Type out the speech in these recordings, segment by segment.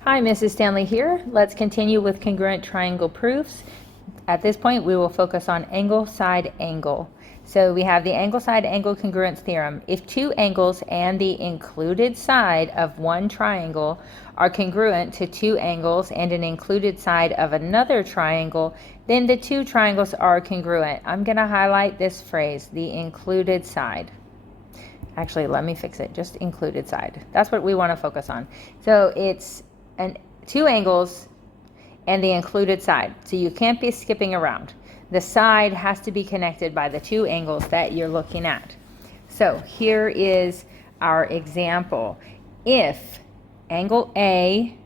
Hi, Mrs. Stanley here. Let's continue with congruent triangle proofs. At this point, we will focus on angle, side, angle. So we have the angle, side, angle congruence theorem. If two angles and the included side of one triangle are congruent to two angles and an included side of another triangle, then the two triangles are congruent. I'm going to highlight this phrase, the included side. Actually, let me fix it, just included side. That's what we want to focus on. So it's two angles and the included side. So you can't be skipping around. The side has to be connected by the two angles that you're looking at. So here is our example. If angle A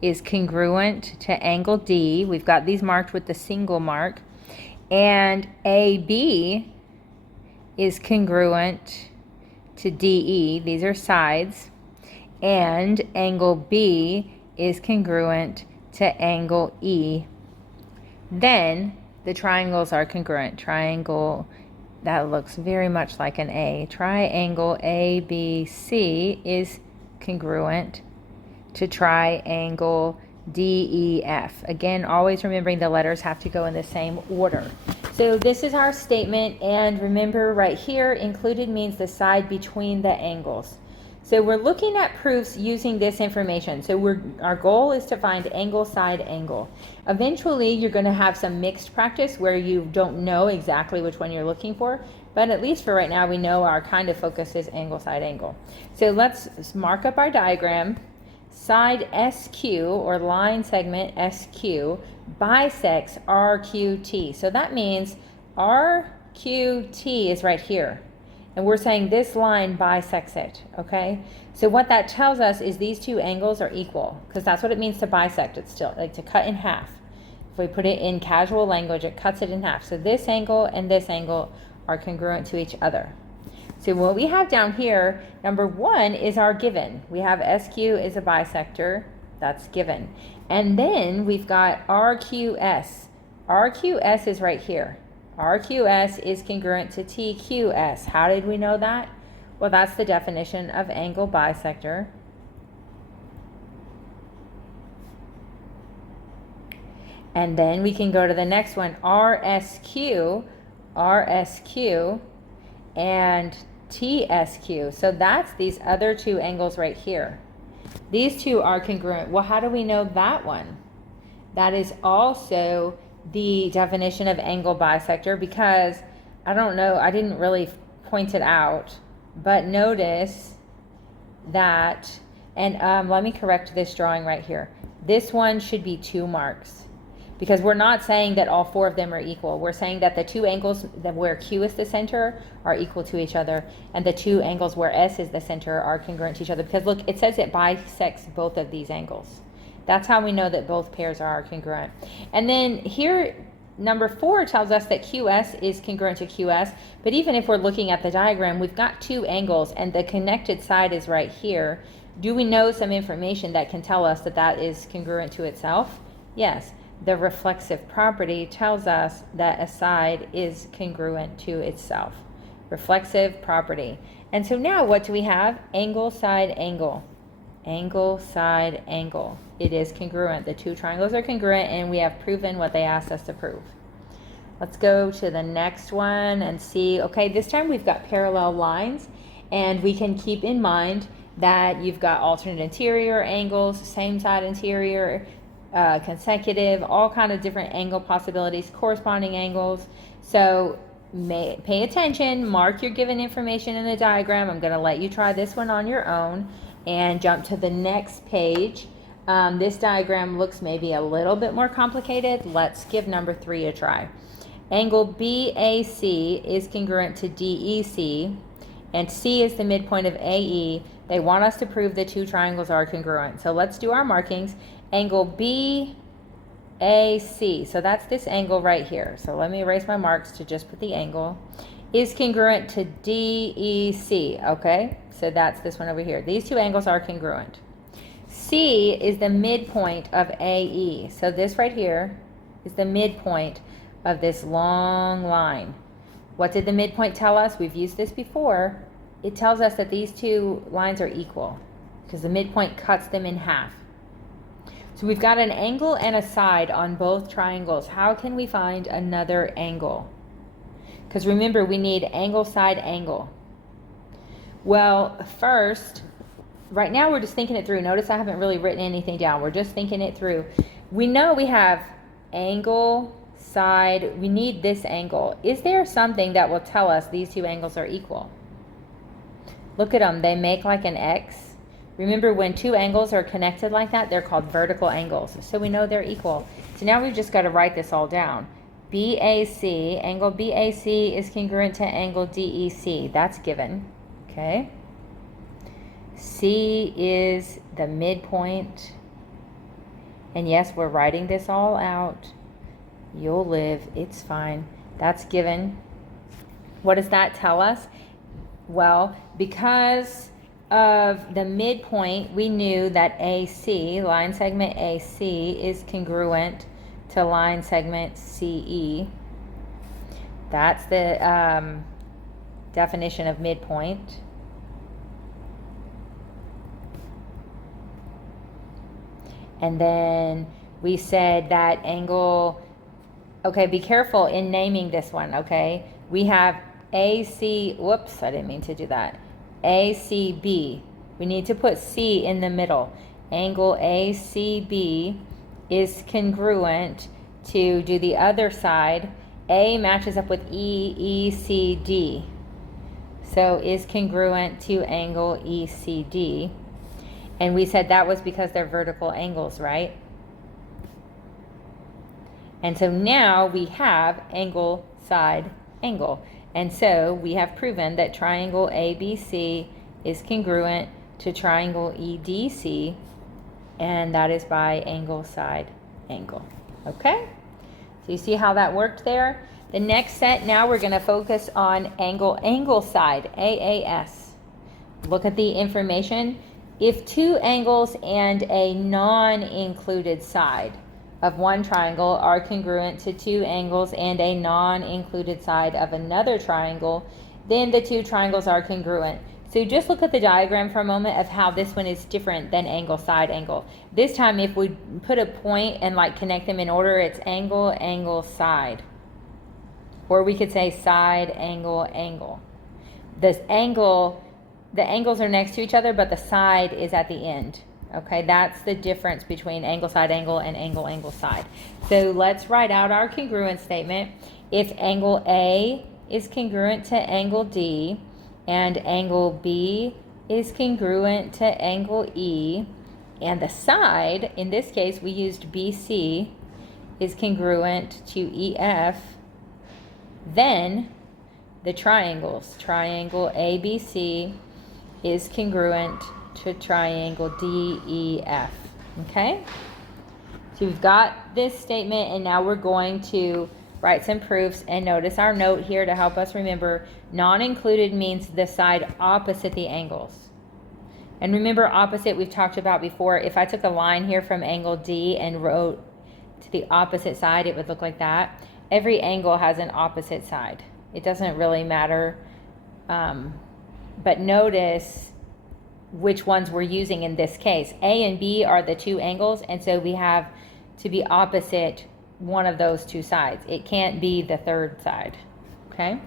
is congruent to angle D, we've got these marked with the single mark, and AB is congruent to DE, these are sides, and angle B is congruent to angle E, then the triangles are congruent. Triangle that looks very much like an A. Triangle ABC is congruent to triangle DEF. Again, always remembering the letters have to go in the same order. So this is our statement, and remember right here, included means the side between the angles. So we're looking at proofs using this information. So our goal is to find angle, side, angle. Eventually, you're going to have some mixed practice where you don't know exactly which one you're looking for, but at least for right now, we know our kind of focus is angle, side, angle. So let's mark up our diagram. Side SQ, or line segment SQ, bisects RQT. So that means RQT is right here. And we're saying this line bisects it, okay? So what that tells us is these two angles are equal, because that's what it means to bisect. It's still like to cut in half. If we put it in casual language, it cuts it in half. So this angle and this angle are congruent to each other. So what we have down here, number one is our given. We have SQ is a bisector, that's given. And then we've got RQS. RQS is right here. RQS is congruent to TQS. How did we know that? Well, that's the definition of angle bisector. And then we can go to the next one, RSQ, and TSQ. So that's these other two angles right here. These two are congruent. Well, how do we know that one? That is also the definition of angle bisector, because I don't know, I didn't really point it out, but notice that, and let me correct this drawing right here. This one should be 2 marks, because we're not saying that all 4 of them are equal. We're saying that the 2 angles that where Q is the center are equal to each other, and the 2 angles where S is the center are congruent to each other, because look, it says it bisects both of these angles. That's how we know that both pairs are congruent. And then here, number 4 tells us that QS is congruent to QS, but even if we're looking at the diagram, we've got 2 angles and the connected side is right here. Do we know some information that can tell us that that is congruent to itself? Yes. The reflexive property tells us that a side is congruent to itself. Reflexive property. And so now what do we have? Angle, side, angle. Angle, side, angle. It is congruent. The 2 triangles are congruent, and we have proven what they asked us to prove. Let's go to the next one and see. Okay, this time we've got parallel lines, and we can keep in mind that you've got alternate interior angles, same side interior, consecutive, all kind of different angle possibilities, corresponding angles. So pay attention, mark your given information in the diagram. I'm going to let you try this one on your own and jump to the next page. This diagram looks maybe a little bit more complicated. Let's give number 3 a try. Angle BAC is congruent to DEC, and C is the midpoint of AE. They want us to prove the 2 triangles are congruent. So let's do our markings. Angle BAC, so that's this angle right here. So let me erase my marks to just put the angle. Is congruent to DEC, okay? So that's this one over here. These 2 angles are congruent. C is the midpoint of AE. So this right here is the midpoint of this long line. What did the midpoint tell us? We've used this before. it tells us that these two lines are equal because the midpoint cuts them in half. So we've got an angle and a side on both triangles. How can we find another angle? Because remember, we need angle, side, angle. Well, first, right now we're just thinking it through. Notice I haven't really written anything down. We're just thinking it through. We know we have angle, side. We need this angle. Is there something that will tell us these two angles are equal? Look at them. They make like an X. Remember, when two angles are connected like that, they're called vertical angles. So we know they're equal. So now we've just got to write this all down. BAC, angle BAC is congruent to angle DEC. That's given. Okay. C is the midpoint. And yes, we're writing this all out. You'll live. It's fine. That's given. What does that tell us? Well, because of the midpoint, we knew that AC, line segment AC, is congruent to line segment CE. That's the definition of midpoint. And then we said that angle, okay, be careful in naming this one, okay? We have AC, whoops, I didn't mean to do that. ACB. We need to put C in the middle. Angle ACB is congruent to do the other side. A matches up with ECD. So is congruent to angle ECD. And we said that was because they're vertical angles, right? And so now we have angle, side, angle. And so we have proven that triangle ABC is congruent to triangle EDC, and that is by angle, side, angle. Okay? So you see how that worked there? The next set, now we're going to focus on angle, angle side, AAS. Look at the information. If two angles and a non-included side of one triangle are congruent to two angles and a non-included side of another triangle, then the two triangles are congruent. So just look at the diagram for a moment of how this one is different than angle, side, angle. This time if we put a point and like connect them in order, it's angle, angle, side. Or we could say side, angle, angle. This angle, the angles are next to each other, but the side is at the end. Okay, that's the difference between angle, side, angle, and angle, angle, side. So let's write out our congruence statement. If angle A is congruent to angle D, and angle B is congruent to angle E, and the side, in this case we used BC, is congruent to EF, then the triangles, triangle ABC is congruent to triangle DEF. Okay? So we've got this statement, and now we're going to write some proofs. And notice our note here to help us remember, non-included means the side opposite the angles. And remember, opposite we've talked about before. If I took a line here from angle D and wrote to the opposite side, it would look like that. Every angle has an opposite side. It doesn't really matter. But notice which ones we're using in this case. A and B are the two angles, and so we have to be opposite one of those two sides. It can't be the third side. Okay?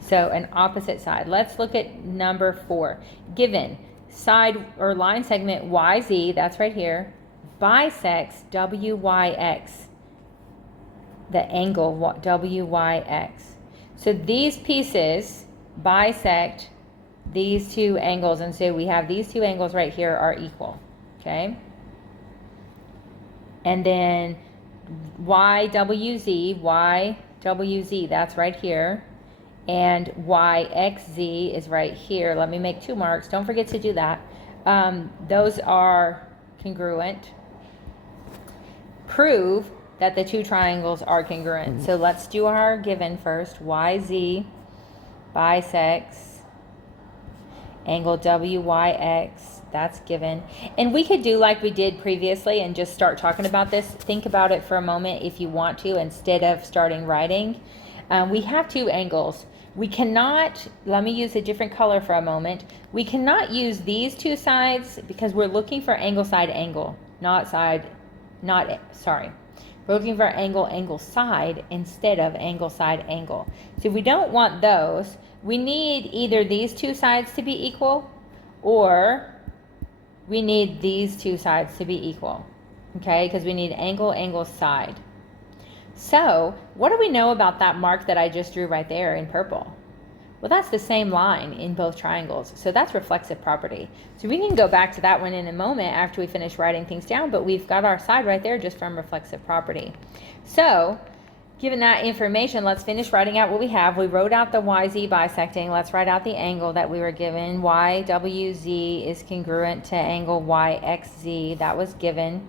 So an opposite side. Let's look at number 4. Given side or line segment YZ, that's right here, bisects WYX, the angle WYX. So these pieces bisect these two angles, and so we have these two angles right here are equal. Okay? And then YWZ, that's right here, and YXZ is right here. Let me make 2 marks. Don't forget to do that. Those are congruent. Prove that the two triangles are congruent. So let's do our given first. YZ bisects angle WYX, that's given. And we could do like we did previously and just start talking about this. Think about it for a moment if you want to, instead of starting writing. We have two angles. We cannot, let me use a different color for a moment. We cannot use these two sides because we're looking for angle side angle, sorry. We're looking for angle side instead of angle side angle. So we don't want those. We need either these two sides to be equal or we need these two sides to be equal, okay? Because we need angle side. So what do we know about that mark that I just drew right there in purple? Well, that's the same line in both triangles. So that's reflexive property. So we can go back to that one in a moment after we finish writing things down, but we've got our side right there just from reflexive property. So given that information, let's finish writing out what we have. We wrote out the YZ bisecting. Let's write out the angle that we were given. YWZ is congruent to angle YXZ. That was given.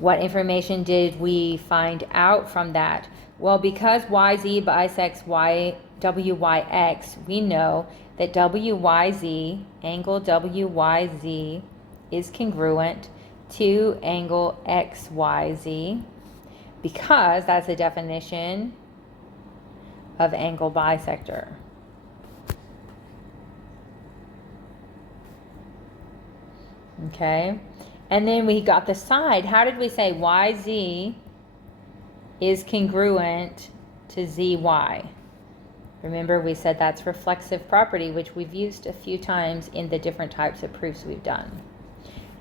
What information did we find out from that? Well, because YZ bisects WYX, we know that WYZ, angle WYZ, is congruent to angle XYZ because that's the definition of angle bisector. Okay, and then we got the side. How did we say YZ is congruent to ZY? Remember, we said that's reflexive property, which we've used a few times in the different types of proofs we've done.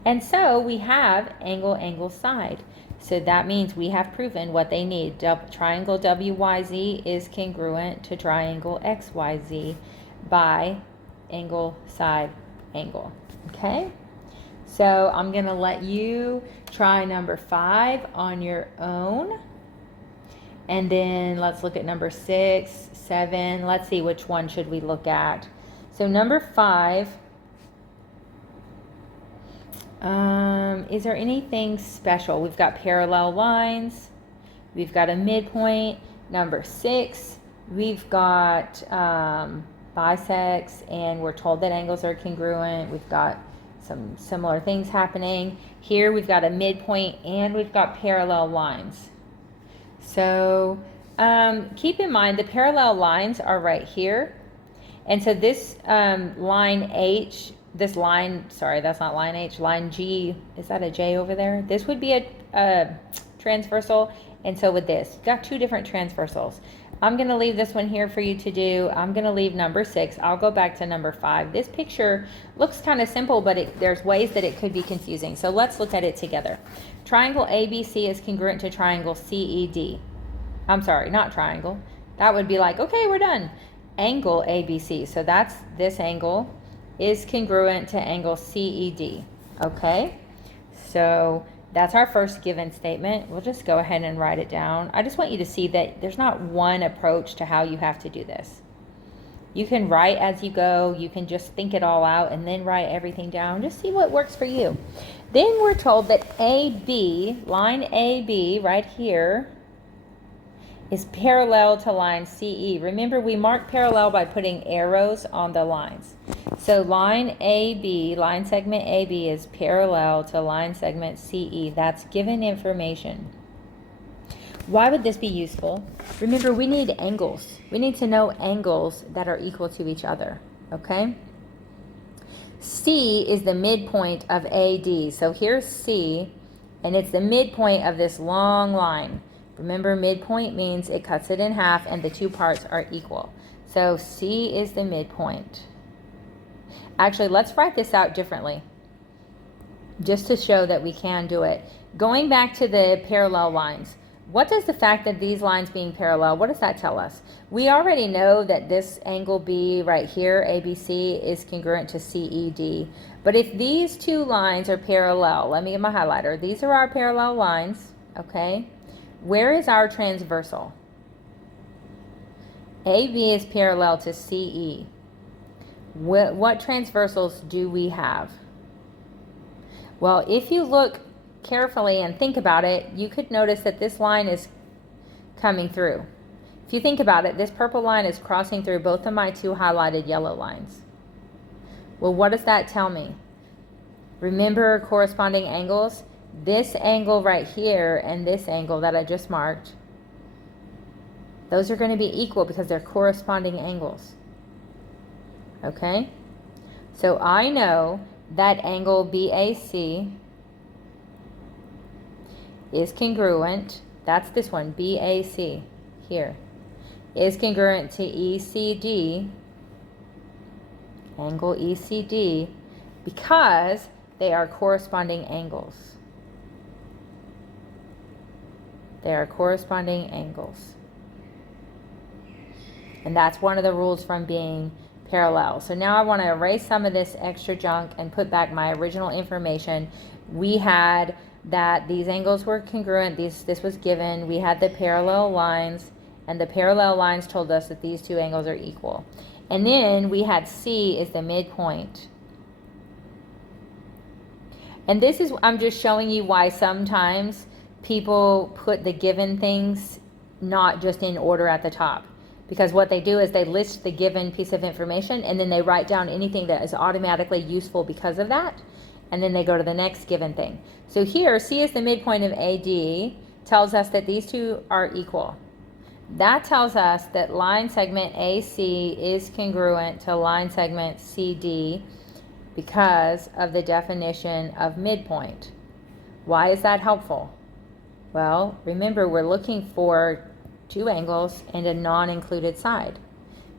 And so we have angle side. So that means we have proven what they need. Triangle WYZ is congruent to triangle XYZ by angle side angle. Okay? So I'm going to let you try number 5 on your own. And then let's look at number 6, 7. Let's see which one should we look at. So number 5, is there anything special? We've got parallel lines. We've got a midpoint. Number 6, we've got bisects, and we're told that angles are congruent. We've got some similar things happening. Here we've got a midpoint, and we've got parallel lines. So keep in mind the parallel lines are right here. And so this line H, this line, sorry, that's not line H, line G, is that a J over there? This would be a transversal, and so would this. You've got 2 different transversals. I'm going to leave this one here for you to do. I'm going to leave number 6. I'll go back to number 5. This picture looks kind of simple, but there's ways that it could be confusing. So let's look at it together. Triangle ABC is congruent to triangle CED. I'm sorry, not triangle. That would be like, okay, we're done. Angle ABC. So that's this angle is congruent to angle CED. Okay? So that's our first given statement. We'll just go ahead and write it down. I just want you to see that there's not one approach to how you have to do this. You can write as you go. You can just think it all out and then write everything down. Just see what works for you. Then we're told that AB, line AB right here, is parallel to line CE. Remember, we mark parallel by putting arrows on the lines. So line AB, line segment AB is parallel to line segment CE. That's given information. Why would this be useful? Remember, we need angles. We need to know angles that are equal to each other, okay? C is the midpoint of AD. So here's C, and it's the midpoint of this long line. Remember, midpoint means it cuts it in half and the 2 parts are equal. So C is the midpoint. Actually, let's write this out differently, just to show that we can do it. Going back to the parallel lines, what does the fact that these lines being parallel, what does that tell us? We already know that this angle B right here, ABC, is congruent to CED. But if these 2 lines are parallel, let me get my highlighter. These are our parallel lines, okay? Where is our transversal? AB is parallel to CE. What transversals do we have? Well, if you look carefully and think about it, you could notice that this line is coming through. If you think about it, this purple line is crossing through both of my 2 highlighted yellow lines. Well, what does that tell me? Remember corresponding angles? This angle right here and this angle that I just marked Those are going to be equal because they're corresponding angles. Okay? So I know that angle BAC is congruent. That's this one, BAC here. Is congruent to ECD, angle ECD, because they are corresponding angles. They are corresponding angles. And that's one of the rules from being parallel. So now I want to erase some of this extra junk and put back my original information. We had that these angles were congruent. This was given. We had the parallel lines, and the parallel lines told us that these two angles are equal. And then we had C is the midpoint. And this is, I'm just showing you why sometimes people put the given things not just in order at the top. Because what they do is they list the given piece of information and then they write down anything that is automatically useful because of that. And then they go to the next given thing. So here, C is the midpoint of AD, tells us that these two are equal. That tells us that line segment AC is congruent to line segment CD because of the definition of midpoint. Why is that helpful? Well, remember, we're looking for two angles and a non-included side.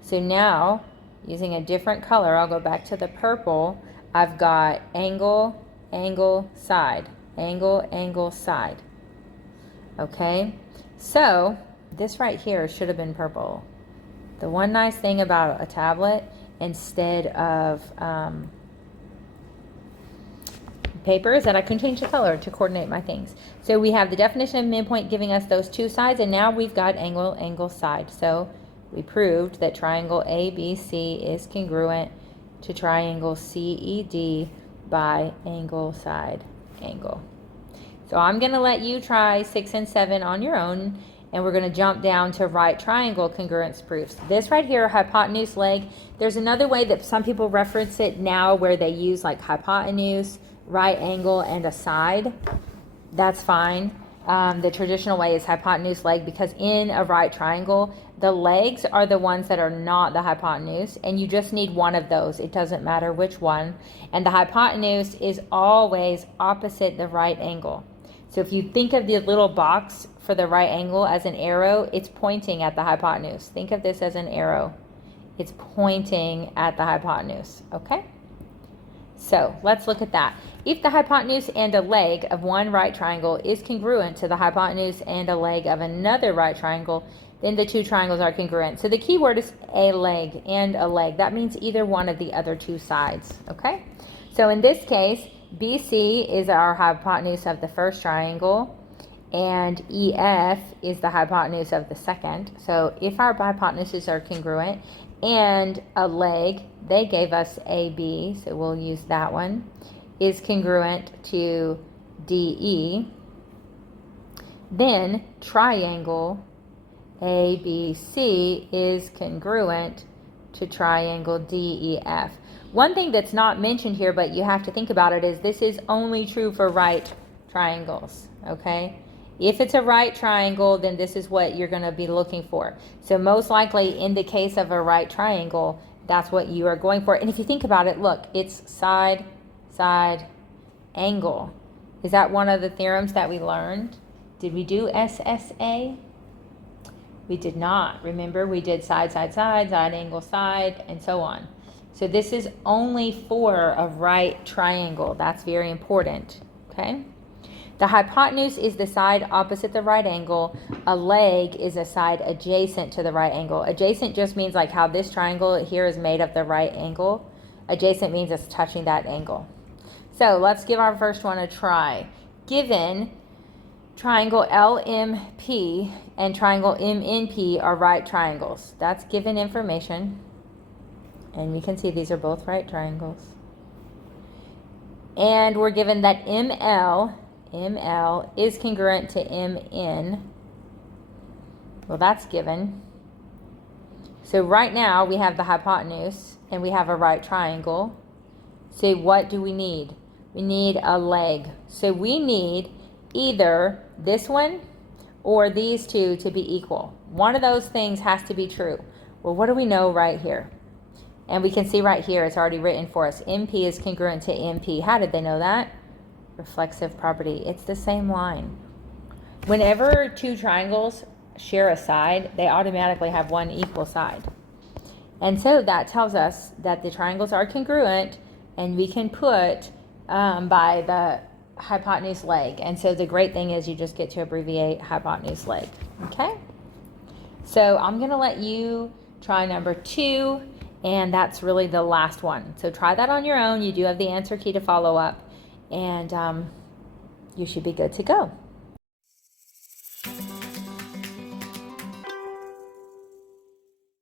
So now, using a different color, I'll go back to the purple. I've got angle, angle, side, angle, angle, side. Okay, so this right here should have been purple. The one nice thing about a tablet, instead of paper, is that I can change the color to coordinate my things. So we have the definition of midpoint giving us those two sides, and now we've got angle, angle, side. So we proved that triangle ABC is congruent to triangle CED by angle, side, angle. So I'm going to let you try 6 and 7 on your own, and we're going to jump down to right triangle congruence proofs. This right here, hypotenuse, leg. There's another way that some people reference it now where they use like hypotenuse, right angle, and a side. That's fine. The traditional way is hypotenuse, leg, because in a right triangle, the legs are the ones that are not the hypotenuse, and you just need one of those. It doesn't matter which one. And the hypotenuse is always opposite the right angle. So if you think of the little box for the right angle as an arrow, it's pointing at the hypotenuse. Think of this as an arrow. It's pointing at the hypotenuse, okay? So let's look at that. If the hypotenuse and a leg of one right triangle is congruent to the hypotenuse and a leg of another right triangle, then the two triangles are congruent. So the key word is a leg and a leg. That means either one of the other two sides, okay? So in this case, BC is our hypotenuse of the first triangle, and EF is the hypotenuse of the second. So if our hypotenuses are congruent and a leg, they gave us AB, so we'll use that one, is congruent to DE, then triangle ABC is congruent to triangle DEF. One thing that's not mentioned here, but you have to think about it, is this is only true for right triangles, okay? If it's a right triangle, then this is what you're going to be looking for. So most likely in the case of a right triangle, that's what you are going for. And if you think about it, look, it's side, side, angle. Is that one of the theorems that we learned? Did we do SSA? We did not. Remember, we did side, side, side, side, angle, side, and so on. So this is only for a right triangle. That's very important, okay? The hypotenuse is the side opposite the right angle. A leg is a side adjacent to the right angle. Adjacent just means like how this triangle here is made of the right angle. Adjacent means it's touching that angle. So let's give our first one a try. Given triangle LMP and triangle MNP are right triangles. That's given information. And you can see these are both right triangles. And we're given that ML is congruent to MN. Well, that's given. So right now we have the hypotenuse and we have a right triangle. So what do we need? We need a leg. So we need either this one or these two to be equal. One of those things has to be true. Well, what do we know right here? And we can see right here, it's already written for us. MP is congruent to MP. How did they know that? Reflexive property. It's the same line. Whenever two triangles share a side, they automatically have one equal side. And so that tells us that the triangles are congruent, and we can put by the hypotenuse leg. And so the great thing is you just get to abbreviate hypotenuse leg. Okay? So I'm going to let you try number 2, and that's really the last one. So try that on your own. You do have the answer key to follow up, and you should be good to go.